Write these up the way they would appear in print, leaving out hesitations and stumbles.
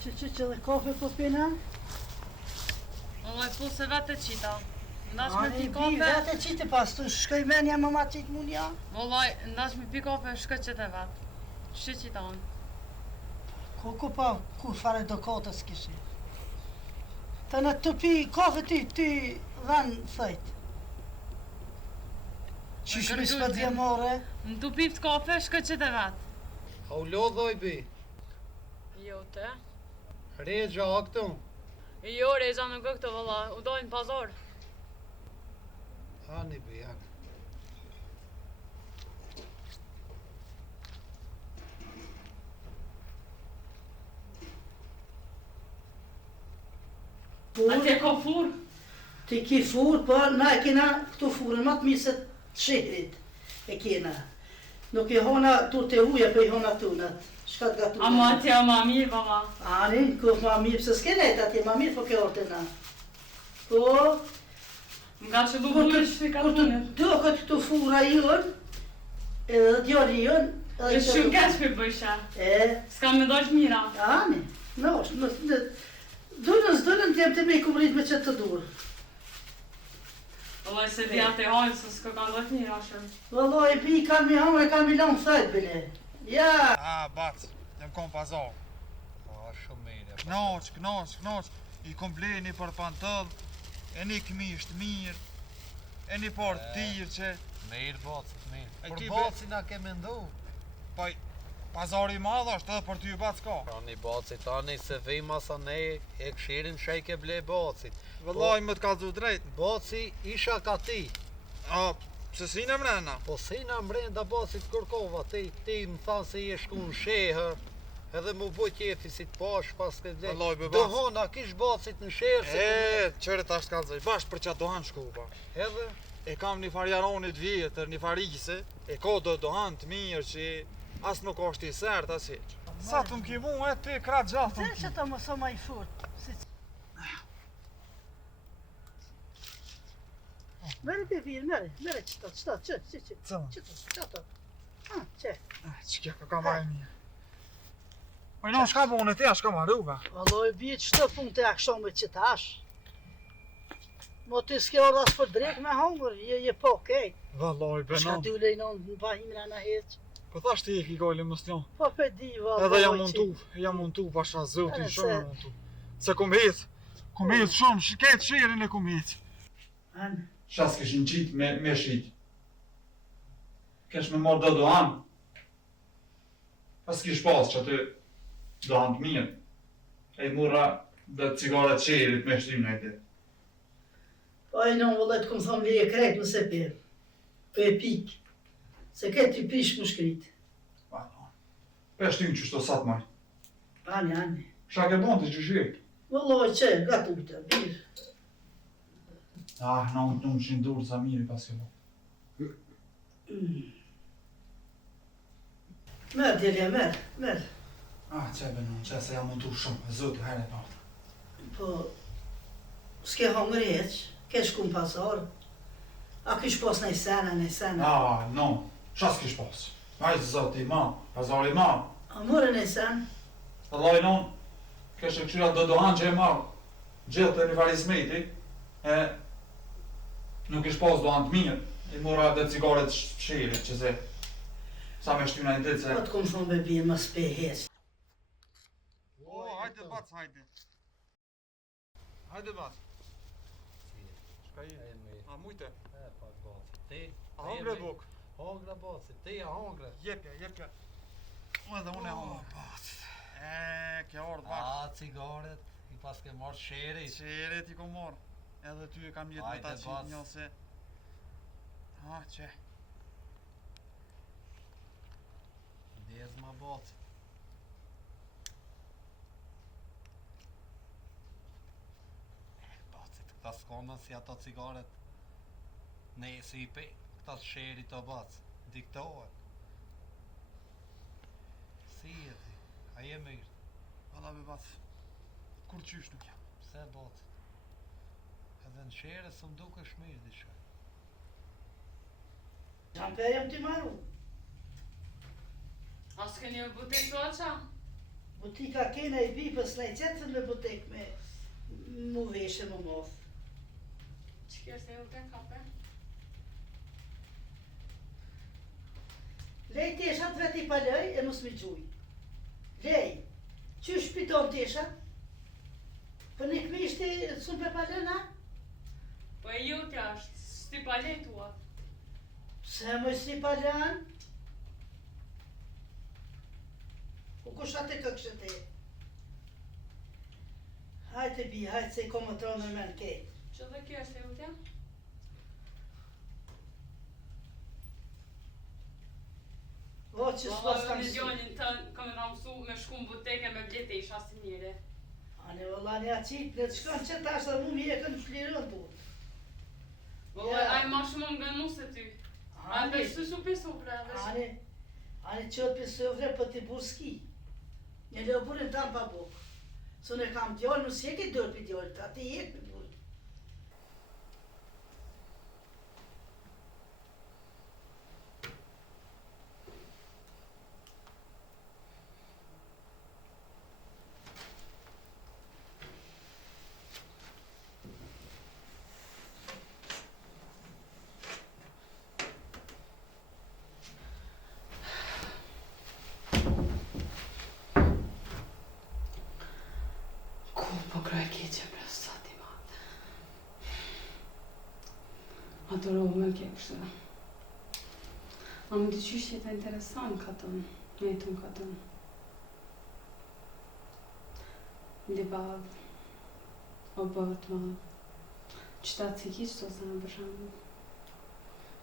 Që dhe kafe po pina? Vallaj, po se vetë qita. Ndash me pi Ani, kafe. vete qite pas të shkoj menja më ma qitë munja? Vallaj, ndash me pi kafe shkoj qite vetë. Shi qita unë. Ku pa kur fare do kotës kishi? Të në të pi kafe ty dhenë thëjt. Qysh mi s'pa dhja more? Në tu pift kafe shkoj qite vetë. A u lodhoj bi? Jo te? Regja a këtu? Jo, Reza nuk e këtë valla, u dojnë pazar. Hani bi, jak. Atje ka fur? Ti ki fur, po na e kena këtu furën ma të mirë se të shihrit e kena. Nuk i hona tu të huja, po i hona tunat. Shkat gatu. Ama atje ma mirë, baba. Ani, ku ma mirë, pëse s'kenet atje, ma mirë po ke orte na. Po, Nga që du kur bujë të shpikatunit. doket këtu fura jonë, edhe djori jonë, Dhe shumë keq për bëjshë. S'ka me dojsh mira. Ani, dunën t'jem të me i kumrit me qëtë të dur. Vallaj, se dhja të hajnë, se s'ka ka dojsh mira shumë. Valloj, pi kam mi hamre, kam mi lanë thajt bile. Ja, Bac, jem kom pazar. A, shumë mirë. Knoq, i kompleni për pantëll, e një këmisht mirë, e një parë tirë që... Mirë, bacit, mirë. E Për ty baci na ke mendu. Pa, pazari madh është edhe për ty bac ka. Tani bacit, tani se vima sa ne e këshirin shejke ble bacit. Vëllaj më të kalzu drejt. Baci isha ka ti. A, pse si në mrena? Po si na mrenda bacit kërkova, ti më thanë se je shku në shehër, edhe mu boj tjefi si t'pash pas këtë vlek. Vallaj, be bac. Dohona, kish bacit në shehër se Qëre ta shkallzoj, bashkë për qatë dohan shku ba. edhe E kam një farë jaronit vjetër, një farë ise, e ko dohan të mirë që as nuk është i sert, as hiq. Sa të më ki mu, e ty kratë gjatë të se më ki. që të më ma i furt. Mere pe virë, mere qëto, qëto. Që? Që kja ka marrë mirë. Ojno, shka bo unë e tja, shka marru, ba. Valloj, bje qëto punë të akshon me qëtash. Mo ty s'ke orë as për drek me hongër, je po kejt. Valloj, Shka benon. ty lejnon në pahimra në heq. Po thash ti e ki gojli më stjon. Po pe di, valloj. Edhe jam montu, pasha zotin Edhe shumë se- jam montu. Se kum hith shumë, shiket shirin e kum hith. Anë, Shas kishin qit me shit. Kesh me marrë dohan. Pas kish pas që aty dohan të mirë. E i murra dhe cigaret shirit me shtim në e po e non valloj të kom thonë veje krejt nëse pe. Po e pik. Se ke ty pish më shkrit. Pe shtim që shto sat maj. Ani. Qa ke bon të që shirë? Valloj, që, gatu të, birë. Na unë të më qenë durë sa mirë i pas ke bon. Merë, djelja, merë. Që benon, që se jam montu shumë, e zotë herë e partë. Po, s'ke hongër heq, ke shku në pasar. A kish pas në i sena. No, qa s'kish pas? Ajë zotë i ma, pazari ma. A mërë në i sen? Allaj non, keshe këshyra do dohan që e marrë gjithë të një farizmeti, e nuk ish pas dohan të mirë, i mora dhe cigaret shirit që se sa me shtyna një ditë se... Po të kom thonë be bje, më s'pe heq. O, hajde bac, hajde. Hajde bac. Shka i? A mujte? E, pak bacit, ti... A hongre buk? Hongre bacit, ti a hongre. Jepja. O, edhe unë e hongre. Bac. Kja orë bac. A, cigaret, i pas ke marrë sheri. Shirit i ko morë. Edhe ty e kam jetë me ta Hajde, qitë bac. një se... Që? Ndjez ma bacit. Bacit, këta s'konën si ato cigaret. Ne si i pe, këta sheri të bac, diktohet. Si e ti, a je mirë, Valla be bac, kur qysh nuk jam. pse bacit? Edhe në shere së mduke shmirë dishe. Qam pe jem t'i maru. A s'ke një butik të oqa? Butika kena I bi, pës nej qëtër me butik me mu veshe më moth. Që kjo është e u të kape? Lej teshat veti pa lej e mos mi gjuj. Lej, qysh piton teshat? Për një këmishti sun pe pa lëna? Po e ju t'ja është, s'ti pa lej tua. Pse më si pa lën? U kush atë këkshët e? Hajte bi, hajte se I komë të ronë me në ketë. Që dhe kjo është e u t'ja? O, që s'pas kam Në su. djonin të kam ramësu me shku në buteke me blete isha si njëre. Ane, valla, një aqit, në të shkon që tash dhe mu mi e kënë flirën tut. Valla, aj ma shumë më gënu se ty. A Ane, beshtu su pisu bre, ane qëtë pësëvre për t'i burski. Një le burin tam pa buk. Së në kam djallë, nus je ki dërë për djallë, ati je për burë. Po kraj keqe bre, sa ti madhe. Adorohu me ke kështë. A më të qysh jetë interesant ka tënë, me jetën ka tënë. Libad, o bët madhe. Qëtatë si kishë të zemë për shemë.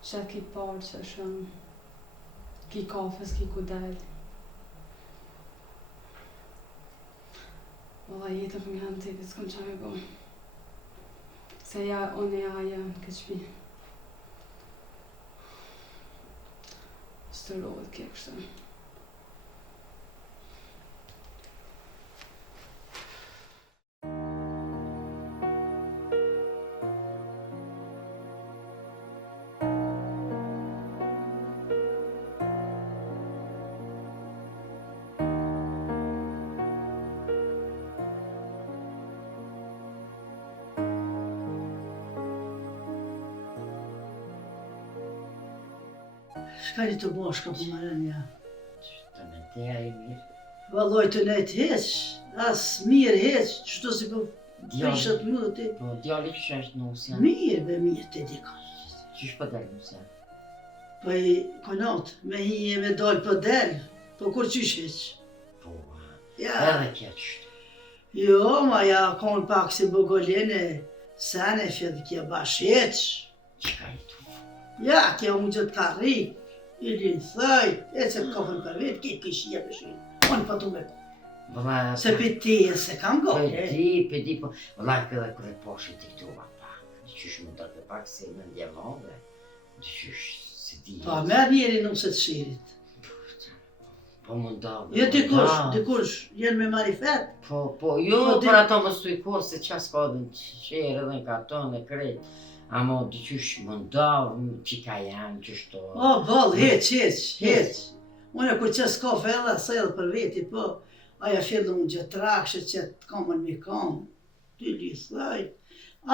Qëtatë ki parë që shemë. Ki kafes, ki kudel. Valla jetën për nga në tipi, s'kom qa me bo. Se ja, unë e aja në këtë shpi. Së të rohet kje kështë. Shka një të boshka për më rënja. Të me teja I mirë. Valloj të nejtë heq, as mirë heq, qështu si për prishët më ti. Po, djali që është nusja. Mirë be mirë të dika. Qysh po del nusja? Po I konot, me hi e me dollë për del, po kur qysh heq? Po, Ja, edhe kje qështë. jo, ma ja konë pak si bëgoljene, sene fjedhë kje bash heq. Qka I tu? Ja, kje mu gjithë ka rri, I linë thëj, e se të kofën për vetë, ki kishje për shinë. Unë për tu me po. Vëlla, Se për ti e se kam gojë. Pe di, po, vëlla, këdhe kërë poshë I tiktuva pak. Qysh më dërë pak se më ndje madhe. Qysh, se di... Pa merë njeri nuse të shirit. Po më ndavë. Jo dikush, jenë me marifet. Po, jo, Po, për ato më stuj kohë se qas ka dhe në qërë dhe në karton e kretë. Amo diqysh më ndavë, qika janë, qështo... O, bol, heq. Unë kur që s'ka fella, se edhe për veti, po, aja fillu më gjithë rakshë që të kamën mi kamë. Ty li thaj,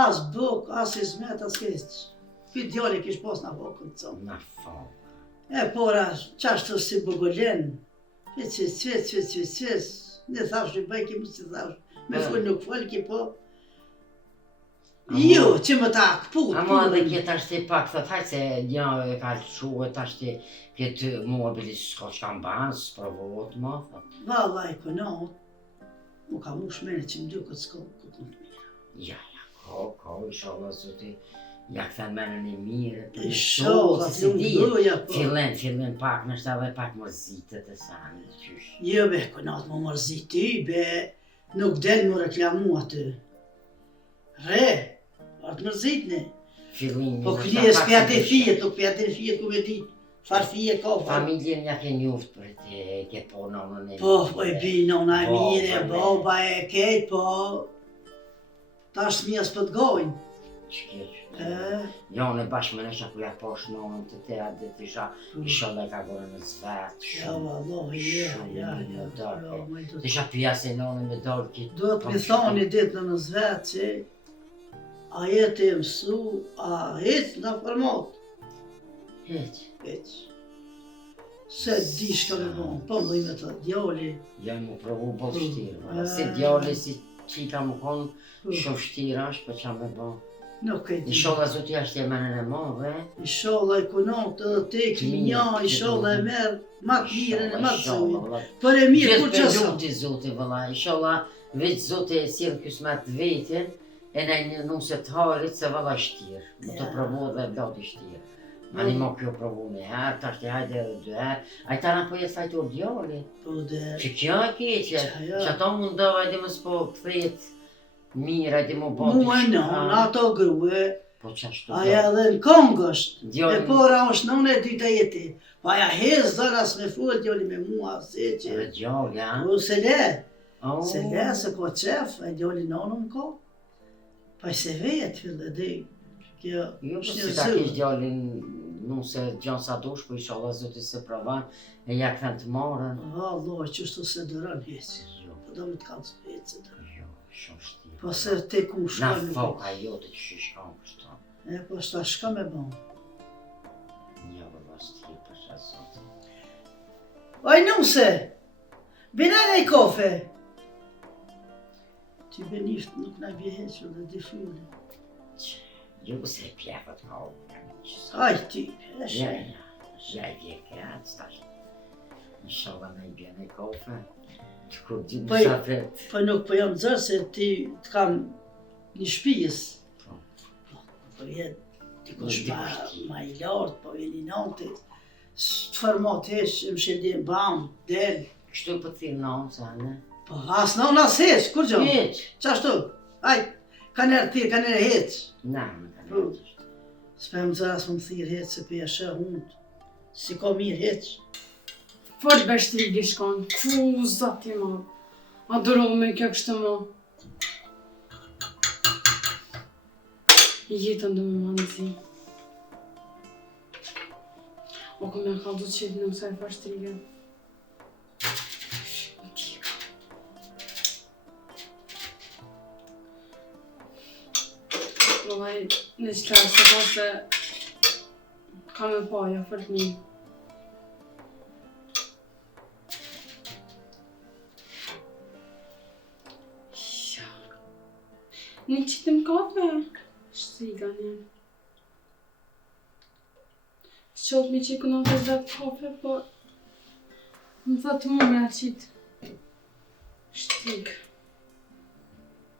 as buk, as izmet, as keq. Ky djali kish pas na vokën të comë. Na falë. E pora, qashtu si bëgollen, cvec, ne thash I bëj ki mu si thash, me full nuk full ki po. Jo, që më ta këput. Amo edhe këtë ashtë I pak, thët hajtë se një e ka lëshuhet ashtë këtë mobilis s'ka që kam banë, s'provohet më, thët. Valla I konot, mu ka mu shmene që më dy këtë s'ka këtë në të mira. Ja, ka, inshallah zoti, ja këthen menën E mirë, të Inshallah, se të di, mdoja po. fillen pak, nështë edhe pak mërzitet e sani, qysh. Jo be, konat më mërzit ty, be, nuk del më reklamu aty. Re, atë mërzit ne. Fillin, Po këlije s'pjat e fijet, nuk pjat e fijet ku me di, far fije ka. familjen ja ke njoft për te ke po nonën E Po, po e bi, nona e mire, Po, baba e kejt, po... Tash mija s'pët gojnë. Ç'keq. Janë bashkë me nesha kuja posh nonën të te atë të isha inshallah ka gore në zvet. Ja, vallahi, ja. Të isha pjase nonën me dalë Do të mi thoni ditë në zvet që a jetë e mësu, a hec në format. Hec. Se di shka me bon, po më dhime të djali. Janë mu provu bol shtirë. Si djali, si qika më konë shumë shtirë është, për qa me bon. Nuk e di. Inshallah zoti ashtë jemenën e madhe. Inshallah i kunot edhe te klinja, inshallah e merë matë mirën e matë zojnë. Për e mirë, kur që sa. Gjithë zoti vëlla, inshallah veç zoti e sirë kësmet vetin, e në një nuset harit se vëlla shtirë. Më të provu dhe vlati shtirë. Ani mo kjo provu me herë, ta shte hajde edhe 2 herë. A i tana po jetë fajtur djali. Po dhe... Që kjo e keqe, që ato mundohë edhe më s'po këthejt mirë, edhe më boti Mua në ato grue, po qashtu aja edhe në Kongë është. E djali pora është nënë e dyta jeti. Pa aja hez dhëna s'me full djali me mua, se që... edhe djali, ha? Po se le, se le, Oh, se ko qef, e djali nënë më ko. Pa i se vetë fillë dhe kjo jo, po është si një ta kish zë. djalin, nuk se gjanë sa dush, po inshallah zoti se pravan, e ja këthen të marën. Allah, qështu se dëran heci. Jo, Po do me të kanë së heci dëran. jo, shumë shtirë. Po se te ku Na shkoj me foka jote që shishkon kështu. E po shta shka me bon. Një vëlla shtirë për shasot. Oj nuse, binane i kofe. Ty benisht nuk na bje heqë dhe di fulli. Jo, se pjefët ka u, Aj ty, e ja, shaj. ja i vje kërët, stash. Inshallah me i bjene kofe, që kur di Po më i- shafet. Po nuk po jam zërë se ti të kam një shpijës. Po. Po jetë, ti ku Nuk shpa di kushti. ma i lartë, po vjeni nante. Të format heqë, më shedim bam, del. Kështu për thirë në onë, sa ne? Po as non as heq, kur gjo? Heq! Qashtu, aj, ka nërë thirë, ka nërë heq. Na, më ka Po. në S'pe më zërë as më thirë heq, se pe jashe hundë. Si ko mirë heq. Fort beshtrigi shkon, ku zati ma. Adoro me kjo kështë ma. Jetën do me manëzi. O ku me ka du qëtë në kësaj beshtrige. Vëllaj, në qëtë se ka se ka me paja fort një. Ja. Një qitëm kafe, shtriga një. Qëllë mi që i këna të zetë kafe, po më tha të mu me a qitë shtrigë.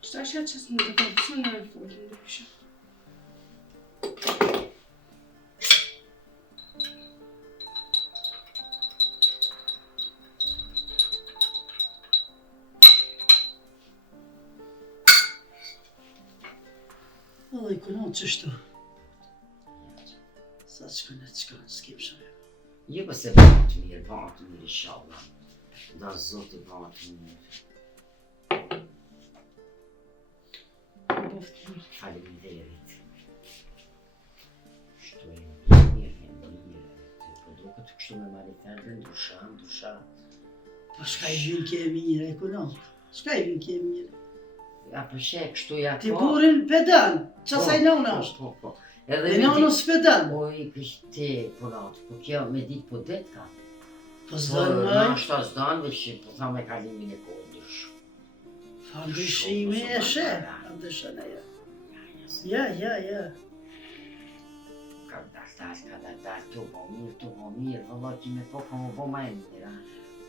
Qëta është që së në të kapë, së në e folë në dyshe. Edhe i kunot qështu. Sa qëka, s'kem shumë. Jo, po se bënë të mirë, inshallah. Da zoti bënë të mirë. Boftë mirë. Faleminderit. Shtu e mirë. Po duke të kështu me mariterë, ndrysha. Po shka i vjen kje e mirë, e kunot. Shka i vjen kje e mirë. Ja përshë, kështu ja Ti burin pedan, qasaj nëna është. Po. E Edhe nëna s'pedan. po i kështë ti punat, po kjo me ditë po det ka. Po Po zdonë na mëj, shta zdanë, veç që po tha me kalimin e kodësh. fa ndryshime e she. Ndryshime e Ja. Ka dal, tu po mirë, vëllaj ki me po më bo ma e mirë.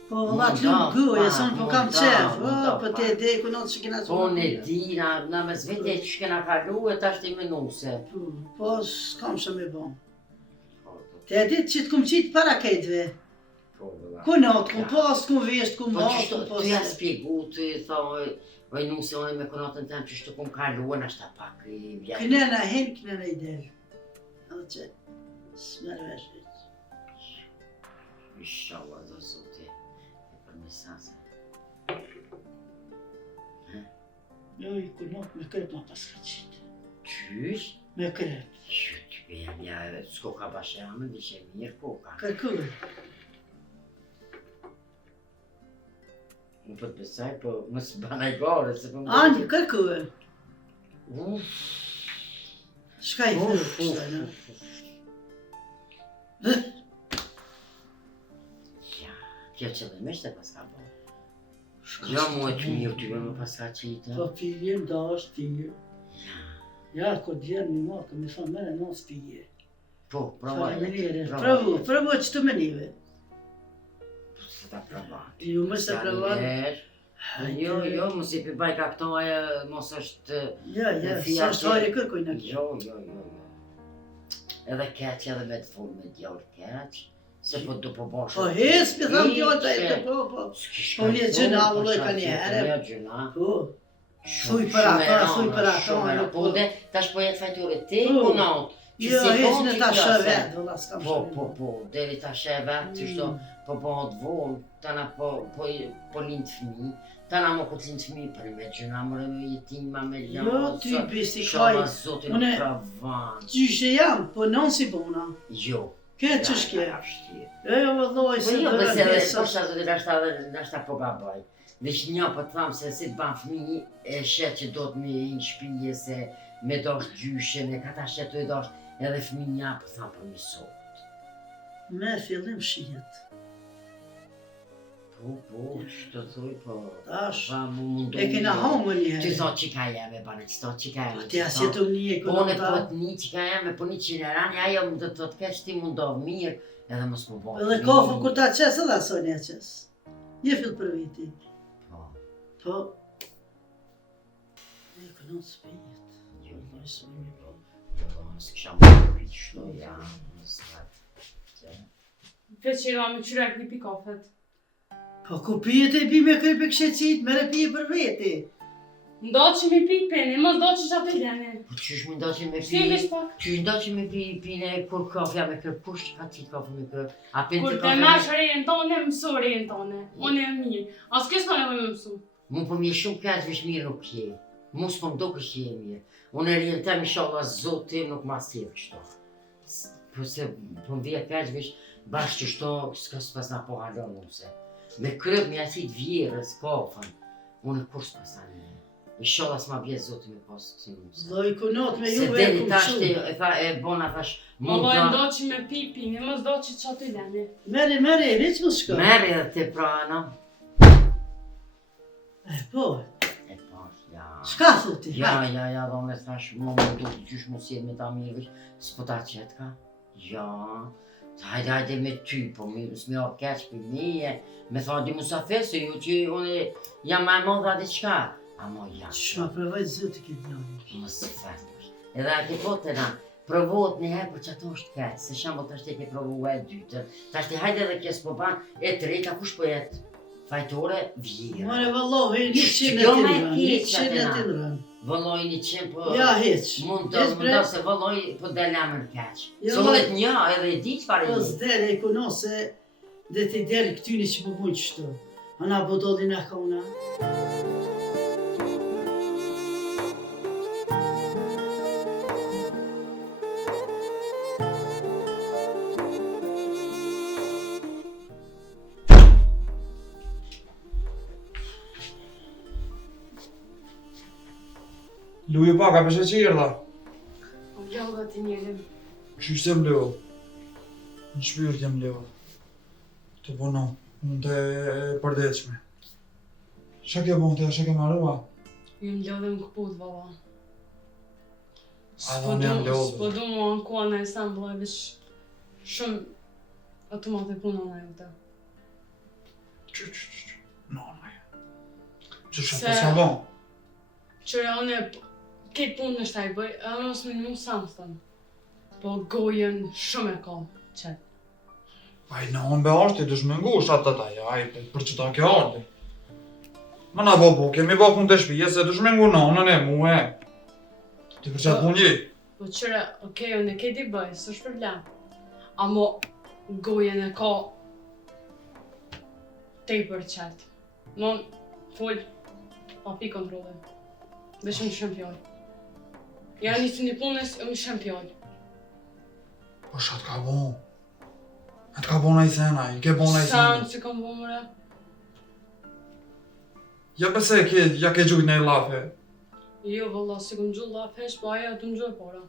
Po vëlla t'lu guja, son po kam qef. Po te Pa. de kunot që kena Po në di, na me zvete që kena kalu e ta shte menuse. Po s'kam shumë me bon. Te ditë që t'kum qitë para kejtve. Po, vëllaj. Kunot, kum pas, kum vesht, kum Po mas, qështu, kum të ja pas. spjegu, të thoj, oj nuse, one me konatën tem qështu kum kalu, në ashta pak i vjetë. Kënena hen, kënena i del. Edhe që s'merë veshit. Inshallah, do zoti, e për mesase. Jo, i kunot me këtë ma pas ka qitë. Qysh? Me krep. Qysh, ja, s'ko ka bashkëme, dhe që mirë koka. Kërkuve. Më për të besaj, po më së banaj gare, se për më... Anjë, kërkuve. Uff, Shka i thërë kështu, në? ja, kjo qëllimisht e pas ka bo. Ja, mu e të mirë ty, më pas ka qitë. Po pije, nda është pije. Ja, ko djerë një makë, mi thonë, mene mos pije. Po, provaj. Provo që të menive. Se ta provaj. Ju më se provaj. Jo, mos i përbaj ka këto aja, mos është... Ja, sa është hajri kërkuj në kjo. Jo. Edhe keq, edhe me të full me djallë keq, se po du po bashkë... Po hes, për thamë djallë të e të po. Po një gjëna, vëlloj ka një herë. Një gjëna. Po. Thuj për ato. Po dhe, tash po jetë fajtore, ti po naut. Jo, hes në ta shëvet, vëlla s'kam shëvet. Po, deri ta shëvet, që shto, po bëhat vonë, tana po lind fëmi, tana mo këtë lind fëmi, për me gjëna, mërë me jetima, me Jo, ljanë, ty bisi shala kaj. zotin Une- pravan. Gjyshe jam, po non si bona. Jo. Këtë që shkje. Po Jo, vëlloj, se jo, dhe bëse edhe, rëndesa. po shta zotin nashta po gabaj. Veç një po të thamë se si të ban fëmi, e shet që do të me i në shpije, se me dosh gjyshen, e ka ta shetu e dosh, edhe fëmi një po thamë për misot. Me fillim shihet. Po, që të thuj, po... Tash, Va mu mundu... e kena hongë një Ty herë. thot që ka jeme, bane, që thot që ka jeme. Ti asjetum një Po në ekonomta. pot një që ka jeme, po një që në rani, ajo më do të të kesh ti mundov mirë, edhe mos më bo. Edhe kofën kur ta qes, edhe aso një qes. Një fill për viti. Po, Po. E kënon s'pijet. jo, nësë kisha më të rritë shto, ja, nësë vetë. Veçira me qyrek një pikafet. Po ku pijet e pi me krype kshecit, mere pije për veti. Ndo që mi pi peni, mos do që qatë i dene. Po qysh më ndo që me pi... Shtevesh pak. Qysh ndo që me pine kur kafja me kërë, kush që ka qitë kafe me kërë? A pin Kur të të kafe mash me... rejën tone, mëso rejën tone. Unë e mirë. As kësë ka nevoj me mësu. Mu po mi e shumë keq veç mirë nuk je. Mu s'po m'do kështë je mirë. Unë e rriën tem inshallah zoti nuk ma sirë kështo. Po se po m'vije keq veç bashkë që shto s'ka s'pas na po halon nuse. Me kryp mi asit vjerës, kafën. Unë kur s'pas na një. Inshallah s'ma bje zoti me pas kësi nuse. Do i kunot me Se juve e deri kum tash shumë. e tha e bona thash Më mund doj ta... ndo që me pi pini, mos do që qatë i dene. Mere, veç më shko. Merë edhe te pra ana. Po, E pash, ja. shka thuti? Ja, dhe me thash, më mundu qysh mu si me ta mirëvish, s'po ta qetka. Ja, hajde me ty, po s'mi o keq për mije. Me tha di musafir se ju që unë jam ma modha diqka. Amo ja, Shma përvaj zëti këtë njëri. më së fërmësh. Edhe ati po të na, provohet një herë për që ato është keq, se shambo të është e ke provu e dytër. Ta është hajde edhe kjes po ban, e treta kush po jetë fajtore vjera. Mare vëllohi, 100 Jo, e me tinran, keq 100 e atina. tinran. Vëlloj një qenë po... Ja, heq. Mund Heq të bre, mundar se vëlloj po delja më në keq. Jo, Se ma- unë një edhe e ditë pare po një. s'dele e kuno se dhe ti del këtyni që po bujnë qështu. Ana po dollin e kona. Luje pak, a përshë që erdha? O gjallë dhe ti njerim. Qysh se m'leo? Në shpyrt jam leo. Të bono, unë të e përdeqme. Qa ke bon të, qa ke marrua? Jëm lodhe më këput, valla. A dhe unë jam lodhe. S'po du mu ankoa në Istanbul, e vish shumë automate puna në jote. No, që shë Se- të salon? Qëre one këtë punë në shtaj bëj, edhe mos me një samstën. Po gojën shumë e ka qëtë. Aj, në unë be arti, dush me ngush atë të taj, aj, për që ta ke arti. Ma na bo, kemi bo kun të shpije, se dush me ngu në onën e mu e. Ti për qatë pun je. Po qëre, okej, unë e këti bëj, s'është problem. Amo gojën e ka tepër qëtë. Mon, full, pa pi kontrole. Veshëm shëmpjoj. Ja nisi një punës më shampion. Po shatë ka bon. E të ka bon a i sena, i ke bon a i Sa sena. që kam bo mëra? Ja përse ja ke gjujt në i lafe. Jo, valla, si kom gjullë lafesh, po aja të më gjullë para.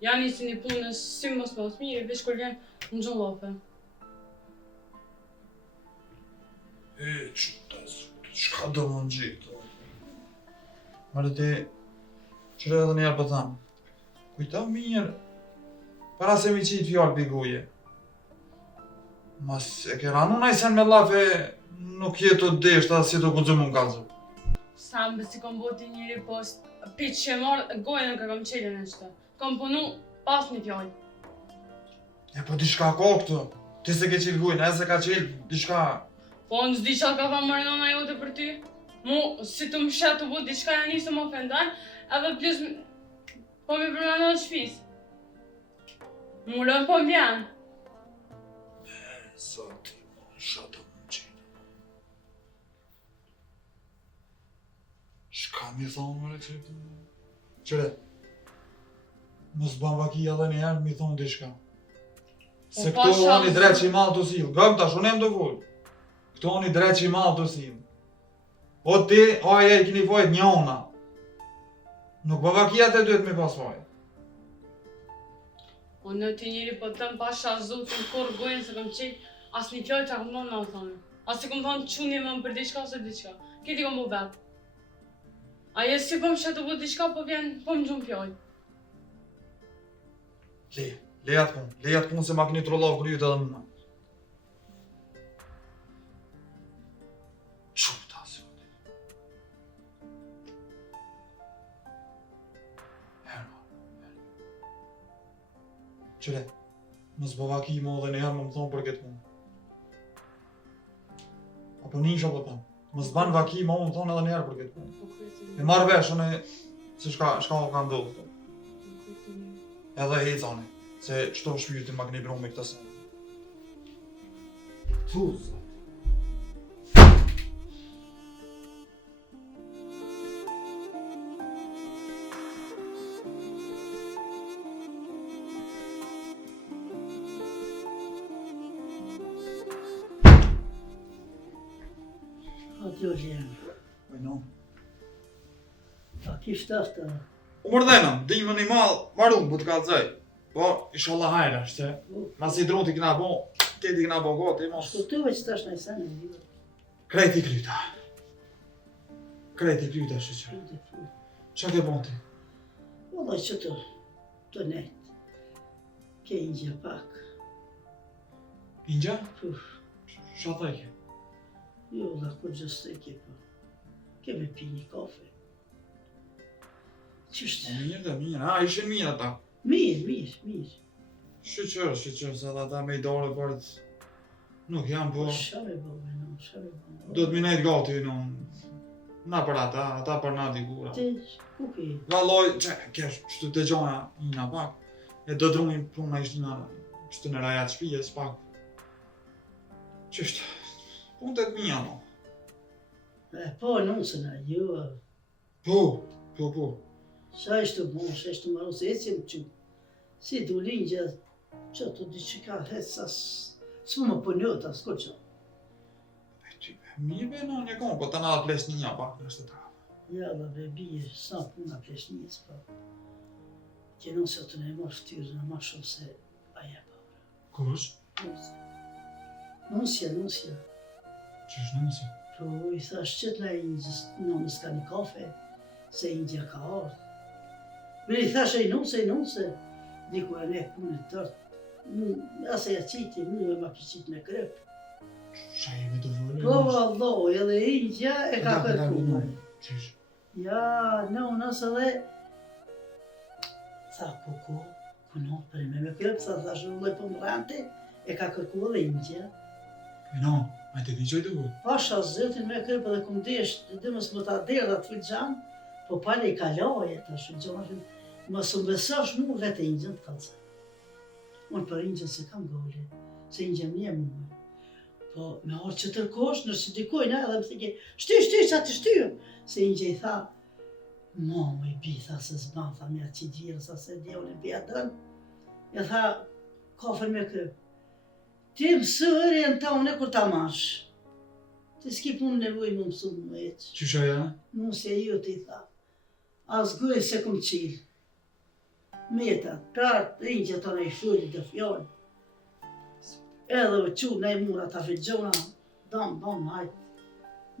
Ja nisi një punës si mos mirë, veç kur vjen në gjullë lafe. Shka do më në gjitë. Mërë ti, qëre edhe njerë për thamë. Kujta mirë, para se mi qitë fjallë për guje. Mas e ke ranu na i sen me lafe, nuk jetu deshta si të gudzë më kazë. Sa më si kom boti njëri post, pitë që e marë, gojnë në kam qelën e qëta. Kom punu pas një fjallë. E po diçka ka këtë, ti se ke qilë gujnë, e se ka qilë diçka. Po në zdi qa ka tha marinona jote për ty. Mu, si të më shetë të bu, diçka janë njësë më ofendan, edhe plus po mi përmenu në shpis. Mu lën po mbjan. Zoti, shatë më qitë. Shka mi thonë mërë që të... Qëre, mos ban vakia dhe njerë mi thonë diçka. Se Po, këto pa oni shanse. drejt që i malë të silë, gëm tash, unë e më të vullë. Këto oni drejt që i malë të silë. O ti, o aje i kini fojt njona. Nuk ba vakia të duhet mi pas fojt. O në ti njëri po të më pasha zotin kur gojnë se kom qelë, as një fjallë që kom në thonë. As si kom thonë quni më për diçka ose diçka. Këti kom bu vetë. Aje si po më shetë të bu diçka, po vjen, po më gjumë fjallë. Leja të punë se ma kini trollovë kërë ju të edhe mëna. Quta, zote. Qëre, mos bavaki mo dhe njëherë më thonë për këtë punë. Apo nisha po thëmë, mos ban vaki mo më thonë edhe njëherë për këtë punë. Po kërti E marrë vesh, unë se shka o ka ndodhë. një. Edhe hecane, se qëto shpirtin ma këni bru me këtë se. Tuzë. Atë jo gjenë. Vajno. A kishtë ashtë të... U mërdhenëm, dimë një malë, marun, bu të kalëzaj. Po, inshallah hajra, shte. Mas i droti këna bo, teti këna bo goti, mos. Shkutuve që tash në i senë në dhjë. Krejti kryta. Krejti kryta, shqyqe. Qa ke bon ti? Valla që të nejtë. Ke ingjë pak. Inja? Puf, Qa ta i ke? jo dhe kur gjësë të ke po. Ke me pi një kafe. Qështë? Mirë dhe mirë, ishin mirë ata. Mirë. Shqyqër, se dhe ata me i dore për të... Nuk jam, po... Shave bëve, no, shave bëve. Do të minejt gati, no. Na për ata për na digura. Ti, ku ke? Valloj, kesh, që të gjoja ina pak. E do drujnë pruna ishtina që të në rajat shpijes pak. Qështë, punë të mija, no. Po, nusën a jo. Po. Sa ishte bon, sa ishte maru, se e që më që. Si du linjë, që të di që ka hecë as... Së më pënjot, as ko që. Mirë be, no, një konë, po të nga ples një pak, nështë të ta. Ja, dhe bebi, sa puna plesh njës, pa. Që nusë të ne morë ftyrë, në ma shumë se aja pa. Kush? Nusja. Qështë nësi? Po, i thash qëtë na i nënës ka një kafe, se Indja ka ardhë. Me i thash e nusë, diku e ne punët tërtë. Ase ja qiti, mu e ma ki qitë me krep. Qa jemi të vëllë? Po, Allah, edhe Indja e ka kërku. Qështë? Ja, nënës edhe... Tha, ku not për me krep, sa thash vëllë për më rante, e ka kërku edhe Indja. No, a të di qoj të vëllë? Pasha zëtin me krep edhe kum desh, të dimës më ta derë dhe të filxan, po pale i kaloje të shëgjohën, më së besosh mu vete Indjën të kalëzë. Unë për Indjën se kam gole, se Indjën një mu. Po me orë që tërkosh, nërë që dikojnë edhe më thike, shty, që atë shtyjë. Se Indjë i tha, Mama i bitha se s'ban, tha mja që gjirë, sa se djevën e bjetën. E tha, kafen me këp. Ti mësë rejën taune kur ta marsh. Ti s'ki punë nevoj më mësu më veç. Qysha ja? Nusja ju ti tha. As gojë se kum qilë. Meta, kartë, rinjë të në i fulli të fjallë. Edhe u qu në i mura ta figjona, dam, hajtë.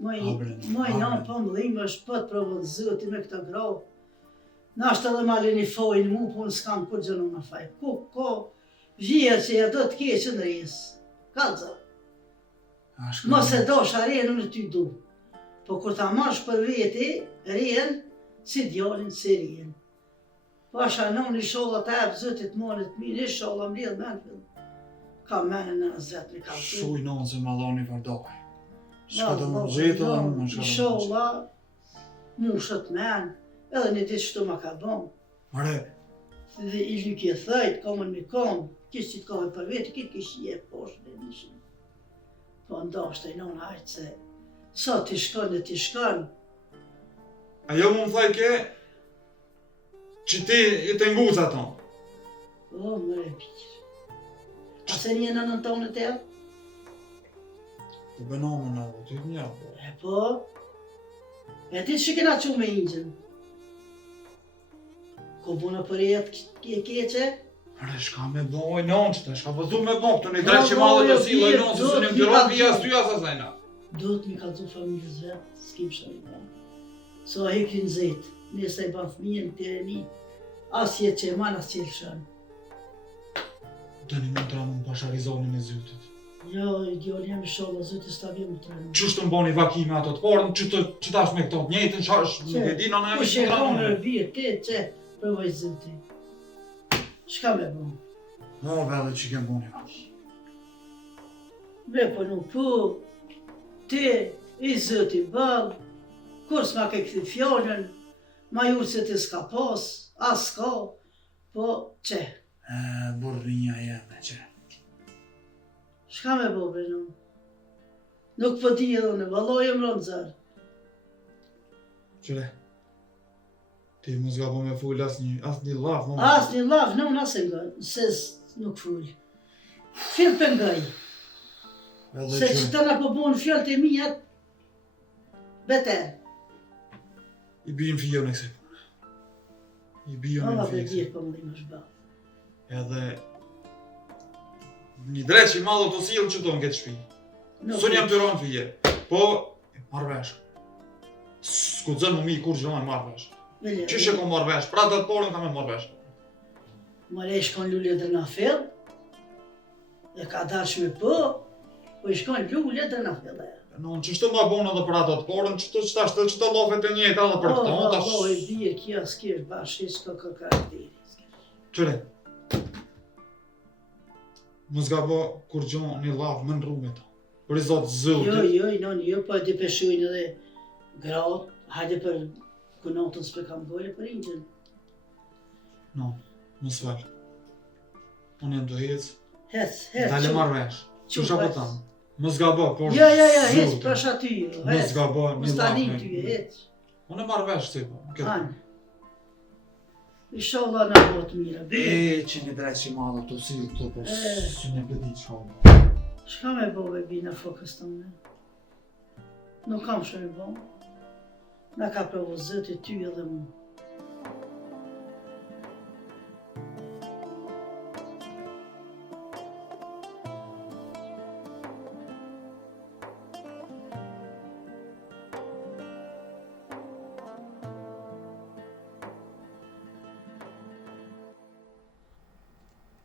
Moj nan po më dhimë është pët provën zëti me këtë grau. Nashtë edhe ma lini fojnë mu, po në s'kam kur gjënu në faj. Ko, vjerë që ja do të keqë në rjesë. Kalza. Mos e do sharenë në ty du. Po kur ta marsh për veti, rjenë, si djallin, si rjenë. Po asha në një sholla të ebë zëtit monit mirë, një sholla më lidhë menë fillë. Ka menën në zetë një kalë. Shuj nonë se madhoni vërdoj. Shka të më gjetë dhe më shka të më sholla, mushët menë, edhe një ditë shtu ma ka bon. Mare, Dhe i lyki e thajt, komën me kom, kishë që t'kove për vetë, kitë kishë je poshtë dhe nishin. Po ndashtë e non hajtë se, sa t'i shkon dhe t'i shkon. ajo më thaj ke që ti i të nguza tonë. O, mëre pikër. Ase një në nën tonë të e? Po bënomë në dhe ty një. E po, e ti që kena që me ingjën? Ko buna për jetë keqe? Mare, shka me boj nonë qëta, shka pëzu me boj, këtu një drejt që madhe të silë e nonë, se së një më të robi jas ty asa sajna. Do të mi kalzu familjes vetë, s'kim shari ba. So a hekrin zetë, nëse i ban fëmijën të e një, as jetë që e man, as që e lëshan. Të një mund të ramë më pasharizonin e zytit. Jo, i djoli jam i sholla, zëti s'ta vje më të ramë. Qështë të mboni vakime ato të parën, që tash me këto të njëjtën shash, nuk e di në e me Kushe që e konë ramë. në bje, ti, që, provoj zëti. Shka me bon? Mo, vele që kem boni vash. Me po nuk po, ti, i zëti balë, kur s'ma ke këthi fjallën, ma jurë që ti s'ka pas, as s'ka, po, që? Burrinja jeme që. Shka me bo bre nun? Nuk po di edhe në valoj e më ronë zërë. Qëre, ti mu zga po me full as një laf, mo. As një lav, nun as e ngaj, se nuk full. Fil për ngaj, se që të nga po bo në fjallë të mijat, beter. I bijën fijo në këse punë. I bijën Alla në për fikse. djetë për më dhimë është ba. Edhe një drejt që i madhë të silë që tonë këtë shpi. Së një jam të ronë fije, po marrë vesh. S'ku të zënë më mi kur gjënë marrë vesh. Qyshe ko marrë vesh, pra të të porën ka me marrë vesh. Mare i shkon lullë dhe nga fill, dhe ka dash me po i shkon lullë dhe nga fill e. Non, që shtë ma bonë edhe për ato të porën, që të lofet e njëjtë edhe për këto. O, i bje kja s'kesh bashkë, s'ka karakteri. Qëre, më zga bo kur gjonë një lavë më në rrume ta. Për i zotë zëllë. Jo, po e di peshujnë edhe gratë, hajde për kunotën s'pe kam gojle për ingjën. No, më s'velë. Unë jem të hecë, Hec, dalë marrë vesh. Qusha po tamë. Më zga bo, por Jo, hec, zëllë. prash aty, Më zga bo Më një stanin lavë. ty, hec. Unë e marrë vesh, si po. Anë. Inshallah në botë mira. Që një drejt që madhe të silë të po së një pëdi që ka. Shka me bo be bina fokës të më? Nuk kam shumë bo. Na ka provo zëti ty edhe mu.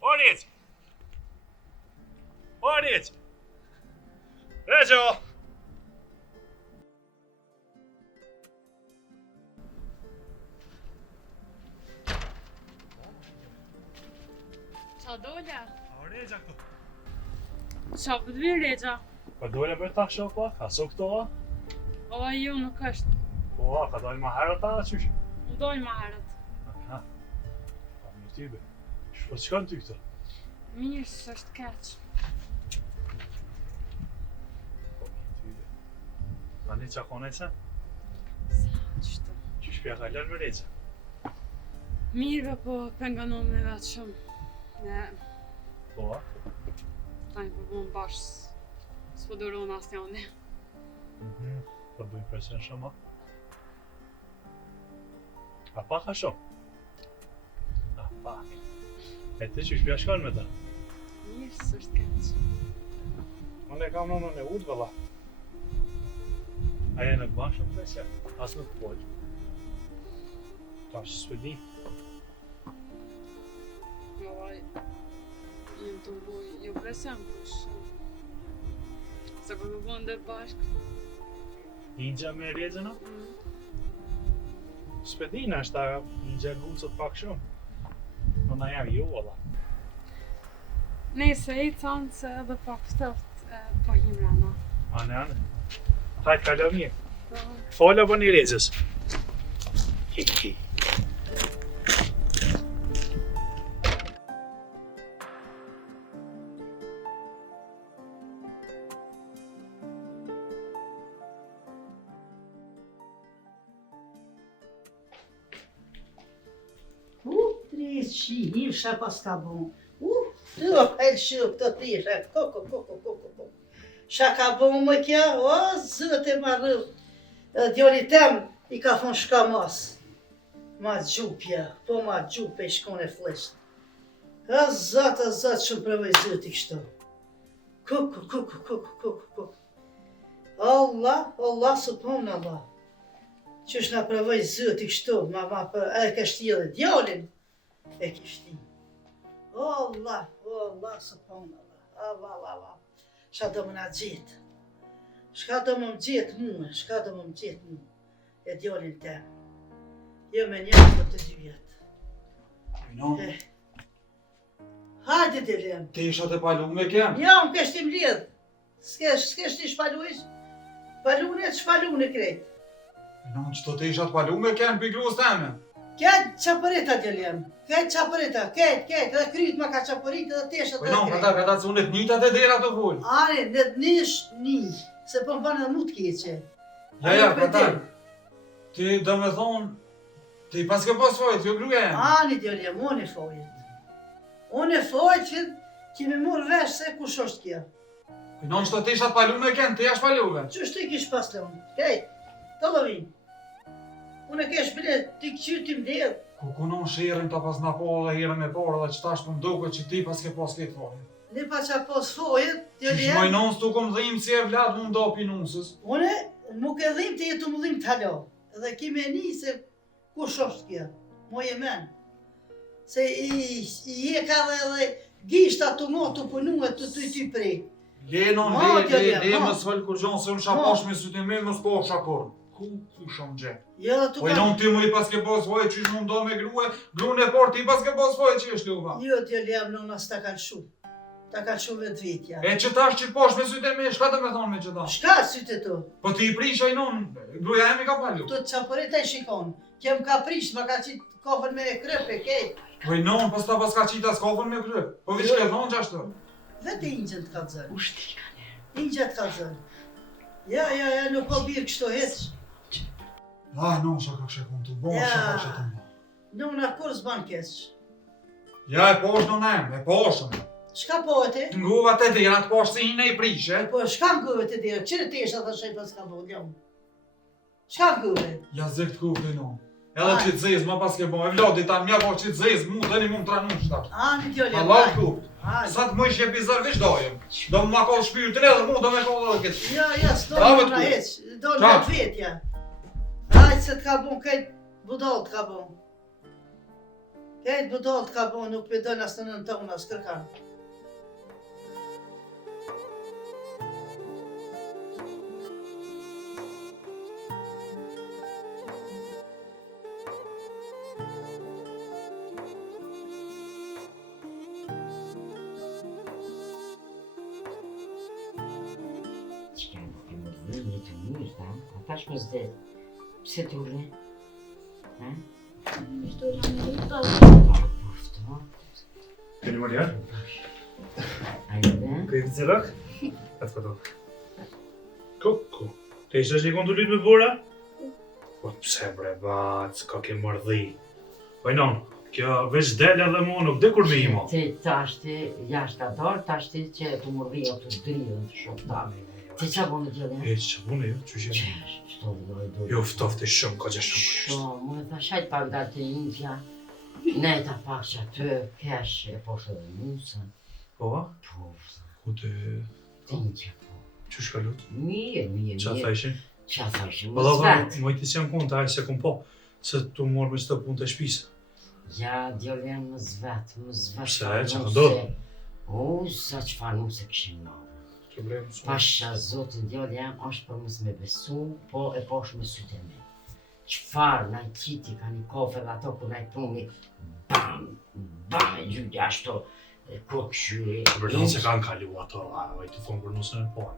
Orlic! Orlic! Reggio! Qa dolla? Orlic këtu. Qa për të virë Regja? Po dole për ta shopa, ka so këto a? O, jo nuk është. Po a, ka dojnë ma herët a qysh? Më dojnë ma herët. Aha. Pa më tybe. Shpo që kanë ty këto? Mirë së është keq. Po më tybe. Ta një qa kone se? Sa qështu. Qysh Shpja ka lërë me rejtë. Mirë, po penganon me vetë shumë. Ne, Po, a? tani po bom bashkë, s'po duron asë njani. Po bëjmë presion shumë. A pak a shumë? A pak. E ti që shpja shkon me ta? Mirë, s'është keq. Unë e kam nënën e utë, vëlla. Aja nuk ban shumë presja, as nuk pojë. Ta është s'pëdi. Jo, jem të mboj, jo presion, po shumë. Se kur më bënë dhe bashkë. Ingja me rejtën, o? S'pëdi në është ta ingja gucët pak shumë. Në na jam jo, vëlla. Nese, i canë se edhe pak ftoft, po him rana. Ane. Hajtë kalo mirë. Fola po një rejtës. Três hirsa pas ka bon. Jo, el shumë të tisha, koko. Qa ka bon më kja, o, zëtë e marrë. Djoni tem i ka thonë shka mas. Ma gjupja, po ma gjupe i shkone flesht. Ka zëtë shumë përvej zëtë i kështu. Koko. Allah, subhanallah. Qësh na përvej zëtë i kështu, e kështi edhe djolin. E kështi. Allah, subhanallah. Allah. Shka do më na gjitë. Shka do më gjitë mu. E djolin tem. Jo me një për të 2 vjetë. Non, Hajde dilem. ti isha të palu me kem. Jo, më kështim lidh. S'kesh ti shpalu ish. Palune të shpalune krejt. Non, që të isha të palu me kem për grus teme. Këtë qapërita dilem. Këtë, edhe kryt ma ka qapërit edhe teshat edhe Non, krejt. këta që unë të njëta dhe dera të vull. Ani, në nish një. Se po më banë edhe mu të keqe. Ja, këta. Ti do me thonë, ti pas ke pas fojt, jo gruja jem. Ani dilem, unë e fojit. Unë e fojit që me mor vesh se kush është kja. Non, që të isha të palu me kem, ti jash paluve. Qështë ti kish pas të unë? Kejt, të lovin. Unë e kesh bile ti këqytim dhe. Ku non shirin të pas na po dhe herën e parë dhe që tash për mduke që ti pas ke pas këtë fojt. Ne pa qa pos fojit, Qish dilem. mojnon s'tu kom dhim si e vlad mu ndo pinusës. Une nuk e dhim të jetu më dhim të halo. Edhe kime një se kush është kja, moj e men. Se i e ka dhe gishta të mo të punu e të ty prej. Lenon, Ma, le djali, ma. më s'fëll kur gjonë se unë shapash me sytë me më s'po shakur. Ku shumë gjë. Jo dhe të Po i non ti më i pas ke pas fojt që më ndo me gruën e por ti pas ke pas fojt që është luva. Jo t'jeli jam nona s'ta kalshu. Ta kalshu vetë vitja. E që tash që posh me sytë me, shka të me thonë me që ta? Shka sytë tu? Po ti i prisha i non, gruja e mi ka palu. Të qapërita i shikon. Kem ka prish, ma ka qitë kofën me krëpe, kejt. Po i non, pas ta pas ka qita s'kofën me kryp. Po vi që ke thonë qashtu. Vete ingjën të kalzën. Ushti ka ne. Ingjën të kalzën. Ja, nuk o birë kështu heq. Ah, non, shaka kështë e të bo, Ja. shaka kështë të bo. Nona kur s'ban keq. Ja, e posh në nem, e poshën. Shka po e ti? Nguva të dira të posh si hinë e i prishe. Po shka ngëve të dire? Qire të ishtë atë shej pas ka bo, jam. Shka ngëve? Ja zëkt kufri non. Edhe që të zezë ma pas ke bo, e vlodi ta mja po që të zezë, mu dhe një mu më tranu shtash. Ani t'joli jam. Allah kuft. Ani. Sa të më ishje pizar vish dojem. Do më makon shpirtin edhe mu do me kohë edhe këtë. Ja, s'do Bravo, në t'ku. heq. Do në Bravo. të vetja. Hajtë se t'ka bon, kejt budal t'ka bon. Kejt budal t'ka bon, nuk pëdojnë asë të nën tonë, asë kërkan. Qëka nuk e më dhë, një të mirë, ta? A tash me zde. Pse të ure? Ha? Shtu jam e rita. A pofto? Keni më ljarë? Ajde? Këj të cirak? Atë këto. Koko. Te isha që i konë të lytë me bora? Po pse bre, ka ke mardhi. Po non, kjo veç del edhe mu nuk dhe kur me ima. Ti tashti jashtë ka dorë, tashti që të mërdi o të dridhën të shokta. Ti qa bo me djeli? E që bune jo, që që Qto dojë? jo ftofti shumë, ka që shumë. Shumë, më tha shajt pak dalë të Indja. Ne ta pak që aty kesh e poshtë edhe musën. Po, Po, ku të... të Indja po. Që shka lut? Mirë. Qa tha ishin? Qa tha ishin? Po Më da, zvet. mojti si jam konë të ajë se kom po, se tu morë me së të punë të shpisë. Ja, djeli jam më zvet. Pse, që ka ndodhë? O, sa qëfar nuse këshim në. Problem, s'u. Pasha zotin djeli jam është për mësë me besu, po e poshë me sytë e me. Qëfar na i qiti ka një kofe dhe ato ku na i puni, bam, e gjyqja ashto, kur këshyri. Bërton se kanë kalu ato, a i të thonë për nusën e parë.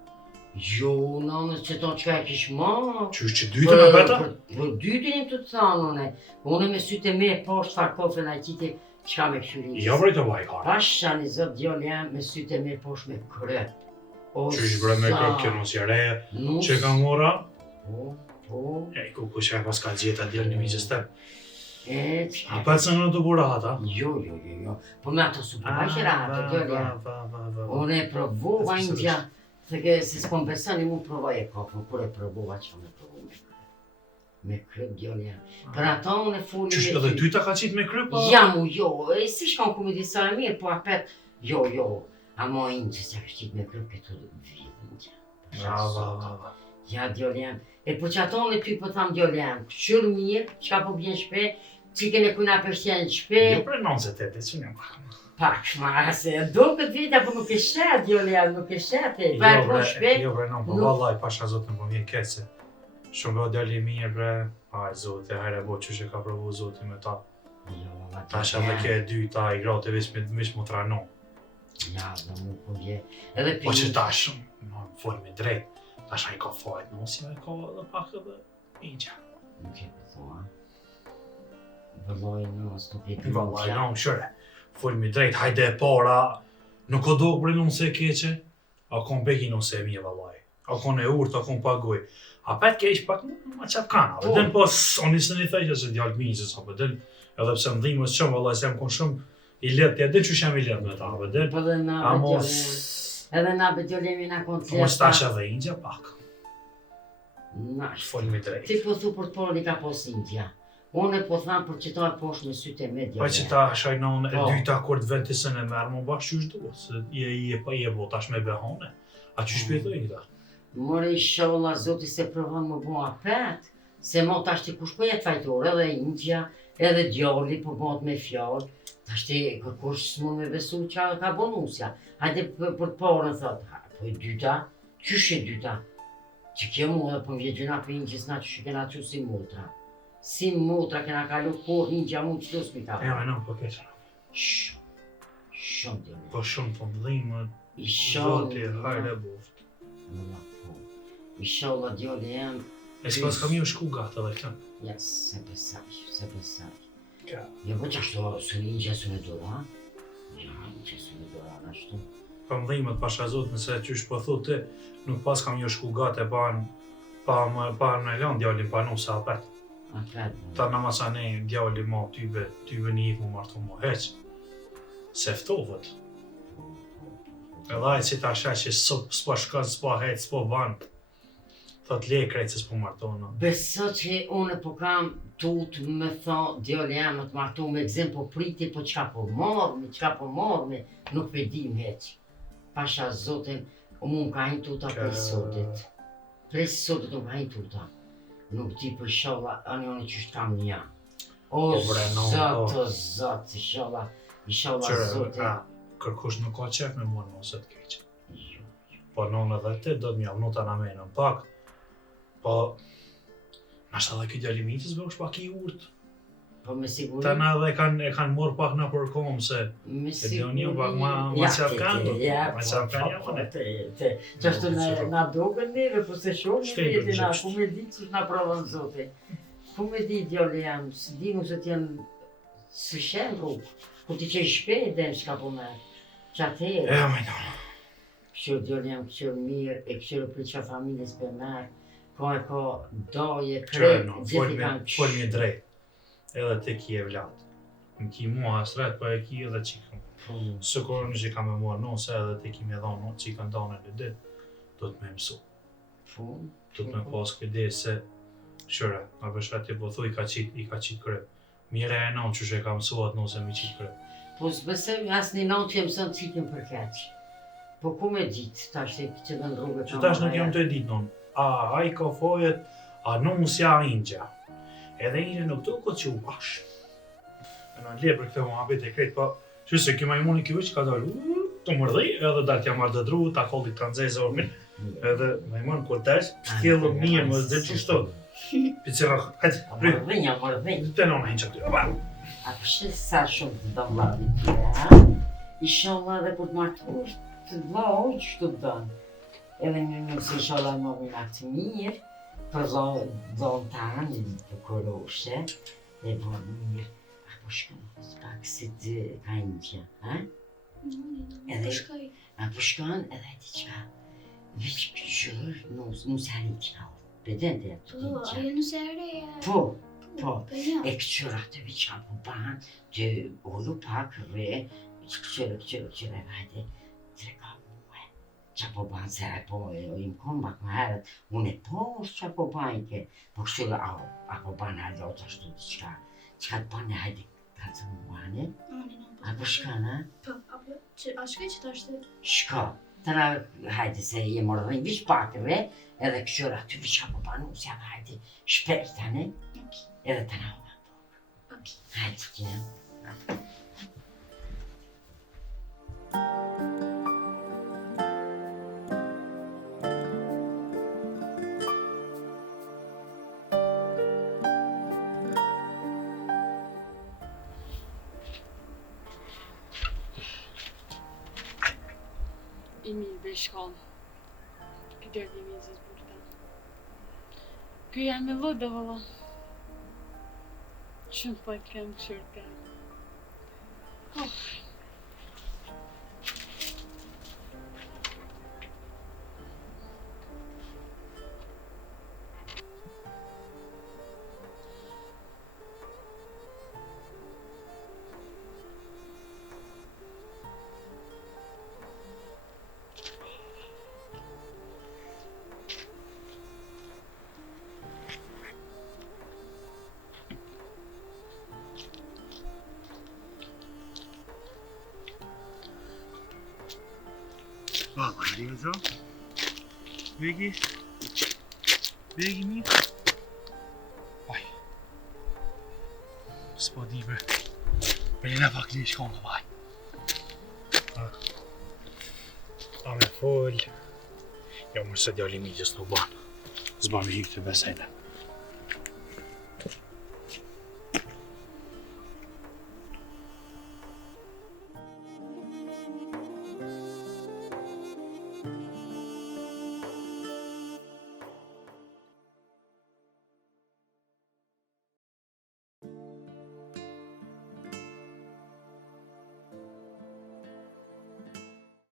Jo, nënës që tonë qëka e kish ma. Qysh që dytën e beta? Për dytën im të të thanë, une me sytë e me poshë far kofe na i qiti, qka me këshyri. Ja brej të baj karë. Pasha një zot djoli jam me sytë e me poshë me krep. Qysh bre me kërë kjo nusë reje, që ka mora, Po, e ku që e pas ka gjeta djerë një miqës të. qka. A pa të në të bura ata? Jo. Po me ato su përfaqe rato, djoli jam. Unë e provova Indja, thëke se s'kom besani mu provaj e kopën, kur e provova që me provu me krep. Me krep djoli jam. Për ato unë e fuli Qysh edhe ty ta ka qitë me kryp? Jamu, jo, e si shkon ku me disa e mirë, po apet, jo, a mo Indja që ka qit me krep këtu vidën që. Ja, djoli jam. E po që ato unë ty po tham djoli jam, qërë mirë, qka po bjen shpe, qikën e kuna përshtjen shpe. Jo pre 98, që një pak. Pak ma, se do këtë vita, po nuk e shet, djoli jam, nuk e shet e, pa e po shpe. Jo bre, po vallaj, pasha zotën po vjen keq se shumë do djali mirë bre, aj zote, hajre bo që ka provu zotin me ta. Tash edhe ke e dyta, i gratë vish mu trano. Ja, dhe mu po vje, edhe Po që tash, folë me drejt, tash a i ka fajt nosja, i ka edhe pak edhe Indja. Nuk e përthua. Vëlloj nësë nuk e Vallaj, përthua. no, shure, folë me drejt, hajde e para, nuk o do bre nëse e keqe, a kon beki nëse e mje vallaj. A kon e urt, a kon pagoj. A pet keq pak ma qap kana, Po. dhe den pas, oni se një thejtë se djallë mizës, apo den, edhe pse më dhimës shumë, vallaj, se jam kon shumë i letë, ja den që shem i letë me ta, apo den, Po dhe na a be mos, djoli, edhe na be djolemi na konë të mos tash edhe Indja pak, Nash. folë me drejt. Ti po thu për të poli ka pos Indja. Unë po tham për që ta e poshtë me sytë e me djoli. Pa që ta shajnon e Po. dyta kur të ventisën e merë, më bashkë qysh duhet, se i e bo tash me behone. A qysh pëjtoj këta? More inshallah zoti se provon më bo apet, se mo tash ti kush po jetë fajtor, edhe Indja, edhe djoli po bot me fjallë, tash ti kërkush s'mu me besu qa ka bonusja. Hajde për të porën thot, po e dyta, qysh e dyta? Që kjo mu edhe po vje gjëna për Indjës na që kena që si mutra. Si mutra kena kalu kur Indja mu që do spital. Ja, me në, po keqë. Shumë djoli. Po shumë të mdhimë, Inshallah. zoti, hajre boft. Inshallah djoli jam, E s'pas kam ju shku gatë edhe këta. ja se besaj. Ka. Jo po qashtu, su Indja su në dora? Ja, Indja su në dora, ashtu. Po mdhimët pasha zotë, nëse qysh po thu ti, nuk pas kam ju shku gatë e pa në lanë djallin pa nu sa apet. Apet. Ta në masane djalli ma tybe një ikë mu martu mu heq. Se ftovët. Edhe ajtë si ta shë që s'po shkën, s'po heq, s'po banë. Thot le krejtë se s'po martonë. Beso që unë po kam tut me tho djali jam të martu me gzim po priti, po qka po mormi, nuk pe dim heq. Pasha zotin, mu më ka hin tuta prej sotit. Prej sotit më ka hin tuta. Nuk di për sholla, anë qështë kam një. O Po, bre, no, po. zot, inshallah Qërë, zotin. kërkush nuk ka qef me mua nëse të keqe. Po nënë edhe ti do t'mjavë nuta në menën pak. Po, nashtë edhe këtë djali mitës bësh pak i urt. Po me siguri. Ta na edhe e kanë morë pak në përkom se Me e djoni pak ma qafkan do. Ma qafkan japone. Qashtu na doken neve, po se shumë Shkej, vjetin na, gjështë. ku me di që na provën zote. Ku me di djali jam, së di mu se t'janë së shenë rrugë, ku ti qej shpejt dhe në shka po me. Që atëherë, E, me nënë. këshur djali jam këshur mirë, e këshur për qa familjes për merë, Ka e ka daje, Qërë krejt, no, gjithi kanë folmi drejt. Edhe te ki e vlad. Në ki mua hasret, po e ki edhe qikëm. Së kërë në që kam e mua nëse edhe te ki me dhonë, që i kanë dhonë në dit, do të me mësu. Do të me pas kujdes se shëre, a përshka ti po thuj i ka qit kërë. Mire e nënë që e ka mësuat nëse mi qit kërë. Po s'besoj as një nënë që e mësën cikin për keq. Po ku me ditë, tash e që dhe në rrugë Që tash nuk jam të e ditë nënë. A i ka fojet, a nësja Ingja. Edhe Ingja nuk të këtë që u bash. E në le për këtë muhabet e krejt, po që se kjo majmoni kjo që ka dalë, të mërdhej, edhe dalë t'ja marrë dëdru, t'a kollit kanë zezë ormin. Edhe majmon kur tash, t'kjellë mirë më dhe që shto. Picera, hajtë, prit. Mërdhinja. Të nëna Ingja të, A përshë sa shumë të do vladit tjera, inshallah dhe kur të martur, të vlau që të dënë. Edhe nëse inshallah më vënë aktë mirë, për zonë tanë, të koroshe, dhe vënë mirë. A po shkonë, s'pak si të ka Ingja, ha? Edhe, a po shkonë edhe ti qka, veç këqërë, nusë harit ka, pëdende të Ingja. Ajo nëse e reja. Po. E këqëra të viqa po banë, të ullu pak re, këqëre vajte, treka muhe. Qa po banë se e po e im konë bak më herët, unë e po është qa po banë ke, po këqëre a po banë hajde o të ashtu të qka të banë e hajde ka të muane, a po shka na? Po, a shka që të ashtë? Shka, të na hajde se je mordhën viq pak re, edhe këqëra të viqa po banë, unë se hajde shpejt tane. Edhe të na ova po. Hajde t'jem. I mirë be shkollë. Këtë dërë një mizës burta. Kjo jam e vëdë vëlla. Shumë pa kem këshërë të. Valla, Rinzo. Begi mi. Vaj. S'po di bre. Bërina pak li shkonë dhe vaj. A me fol. Jo, mërse djali mi gjës nuk banë. Zba me hikë të besejnë.